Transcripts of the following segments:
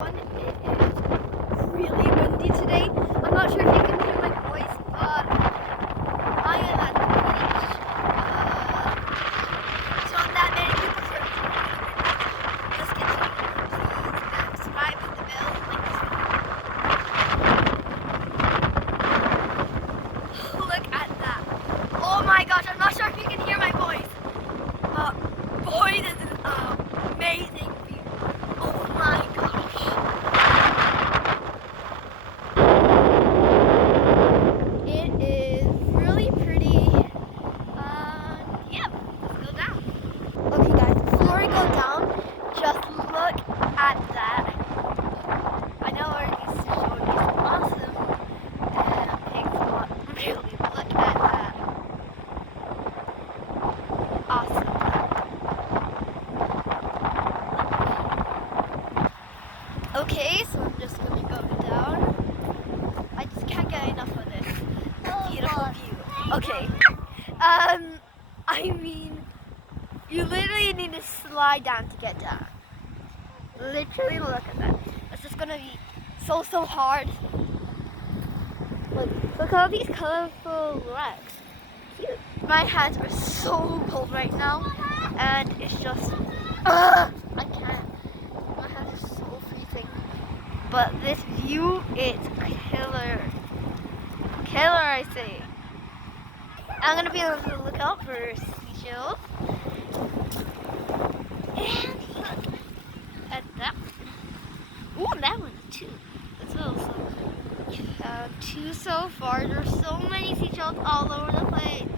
It is really windy today. I'm not sure if you can hear my voice, but I am at the beach. So not many people here. Let's continue. Please subscribe and the bell. Look at that. Oh my gosh, I'm not sure if you can hear my voice. Boy, this is amazing view. Oh my gosh. It is really pretty. Yeah, let's go down. Okay guys, before we go down, just look at that. I know I already showed you some awesome pics, but really look at that. Awesome. Okay, so I'm just gonna go down. I just can't get enough of this beautiful view. Okay. I mean, you literally need to slide down to get down. Literally, look at that. It's just gonna be so hard. Look at all these colorful legs. Cute. My hands are so cold right now, and it's just, I can't. My hands are so freezing. But this view is killer. Killer, I say. I'm gonna be able to look out for seashells. And look at that. Ooh, that one too. That's also two so far. There's so many seashells all over the place.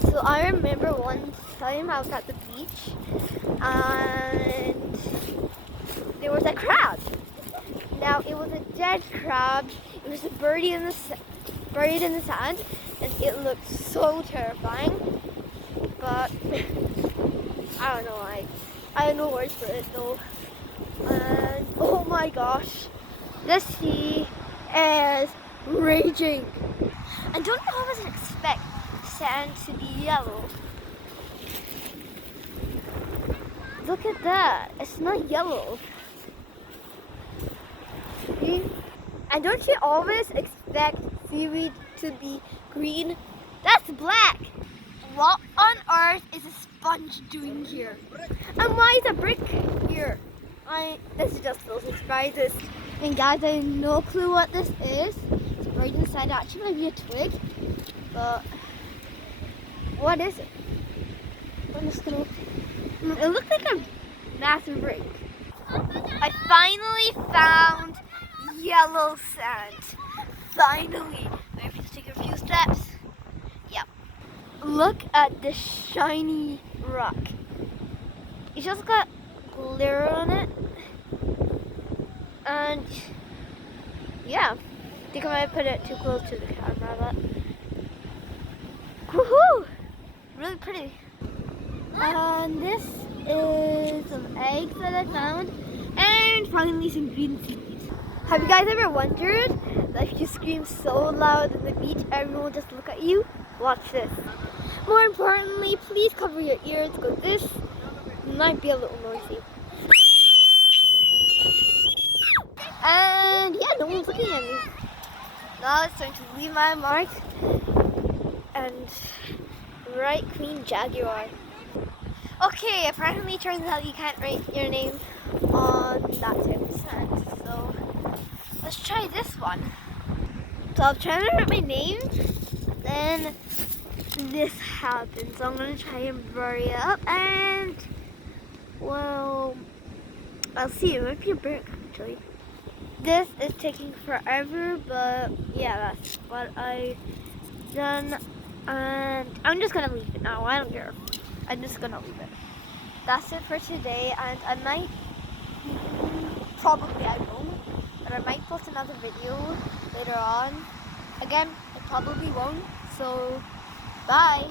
So I remember one time I was at the beach and there was a crab. Now it was a dead crab. It was buried in the sand, and it looked so terrifying. But I don't know. I have no words for it though. And oh my gosh, the sea is raging. And don't you always expect sand to be yellow? Look at that. It's not yellow. See? And don't you always expect seaweed to be green? That's black. What on earth is a sponge doing here? And why is a brick here? This is just full of surprises. And guys, I have no clue what this is. It's buried inside. It actually might be a twig, but what is it? I'm just gonna. It looks like a massive brick. I finally found yellow sand. Finally. Maybe just take a few steps. Yep. Look at this shiny rock. It's just got glitter on it. And yeah, I think I might put it too close to the camera, but woohoo! Really pretty. And this is some eggs that I found, and finally some green seeds. Have you guys ever wondered that if you scream so loud at the beach, everyone will just look at you? Watch this. More importantly, please cover your ears because this might be a little noisy. And yeah, no one's looking at me. Now it's time to leave my mark and write Queen Jaguar. Okay, apparently it turns out you can't write your name on that type of sand. So let's try this one. So I'm trying to write my name, then this happens. So I'm gonna try and bury it up, and well, I'll see. It might be a brick actually. This is taking forever, but yeah, that's what I've done, and I'm just gonna leave it now. I don't care. I'm just gonna leave it. That's it for today, and I might, probably I won't, but I might post another video later on. Again, I probably won't, so bye.